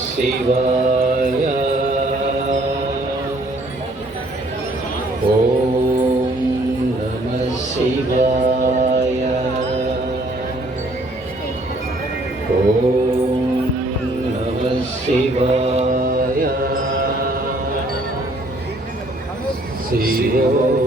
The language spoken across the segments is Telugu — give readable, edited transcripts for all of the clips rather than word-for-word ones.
శివాయ ఓం నమః శివాయ ఓం నమః శివాయ శివోం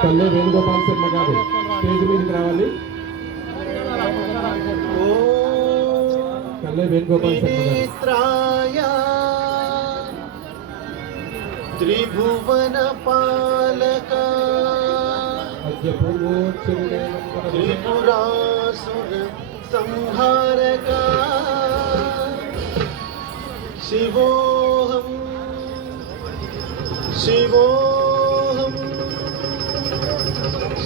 కల్లె వేణుగోపాల్ శర్మ గారు స్టేజ్ మీదకి రావాలి. కల్లె వేణుగోపాల్ శర్మ గారు. త్రిభువన పాలక త్రిపురాసుర సంహారక శివోహం శివోహం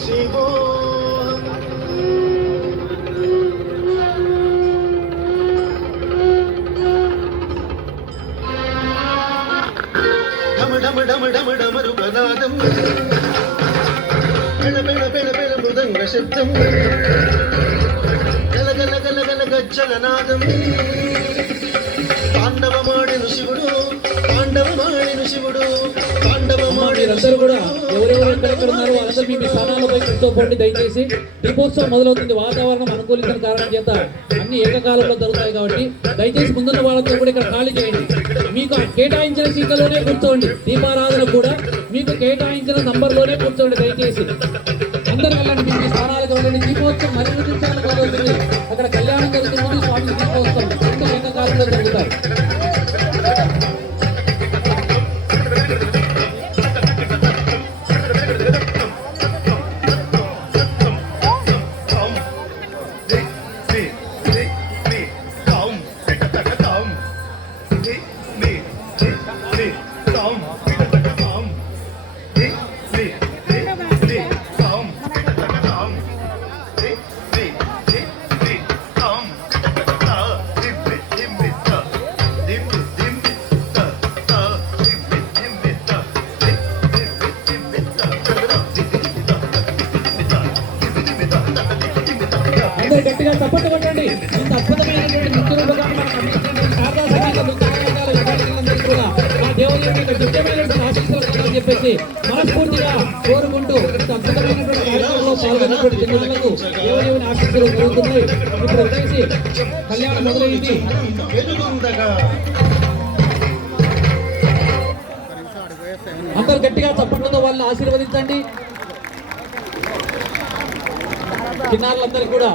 శివోహం ఢమ ఢమ ఢమ ఢమ ఢమరుగనాదం పెళ పెళ పెళ పెళ మృదంగ శబ్దం గల గల గల గల గజ్జలనాదం తాండవమాడెను శివుడు తాండవమాడెను శివుడు మీరందరూ కూడా ఎవరెవరు ఎక్కడెక్కడ ఉన్నారో అందరూ మీ స్థానాలపై కూర్చోపోండి. దయచేసి దీపోత్సవం మొదలవుతుంది. వాతావరణం అనుకూలించిన కారణం చేత అన్ని ఏకకాలంలో జరుగుతాయి కాబట్టి దయచేసి ముందున్న వాళ్ళతో కూడా ఇక్కడ ఖాళీ చేయండి. మీకు కేటాయించిన సీట్లలోనే కూర్చోండి. దీపారాధన కూడా మీకు కేటాయించిన నంబర్లోనే కూర్చోండి. దయచేసి అందరూ వెళ్ళండి, మీ స్థానాలకు వెళ్ళండి. దీపోత్సవం మరి నిమిషాలు మొదలవుతుంది. అక్కడ కళ్యాణం జరుగుతుంది. స్వామి దీపోత్సవం రెండు ఏకకాలంలో జరుగుతాయి. గట్టిగా చప్పట్లు కొట్టండి. ఇంత అద్భుతమైనటువంటి నృత్య రూపకాన్ని మనకు అందించినటువంటి శారదా సంగీత నృత్యాలందరూ కూడా ఆ దేవుని యొక్క దివ్యమైనటువంటి ఆశీస్సులు చెప్పేసి మనస్ఫూర్తిగా కోరుకుంటూ ఇంత అద్భుతమైనటువంటి కార్యక్రమంలో పాల్గొన్నటువంటి చిన్నలకు దేవుని ఆశీస్సులు జరుగుతున్నాయి. ఇప్పుడు వచ్చేసి కళ్యాణం మొదలైంది. అందరూ గట్టిగా చప్పట్లతో వాళ్ళని ఆశీర్వదించండి. చిన్నారులందరూ కూడా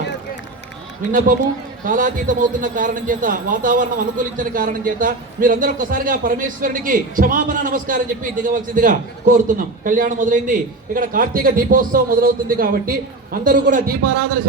విన్నపము కాలాతీతం అవుతున్న కారణం చేత, వాతావరణం అనుకూలించిన కారణం చేత మీరందరూ ఒక్కసారిగా పరమేశ్వరునికి క్షమాపణ నమస్కారం చెప్పి దిగవలసిందిగా కోరుతున్నాం. కళ్యాణం మొదలైంది. ఇక్కడ కార్తీక దీపోత్సవం మొదలవుతుంది కాబట్టి అందరూ కూడా దీపారాధన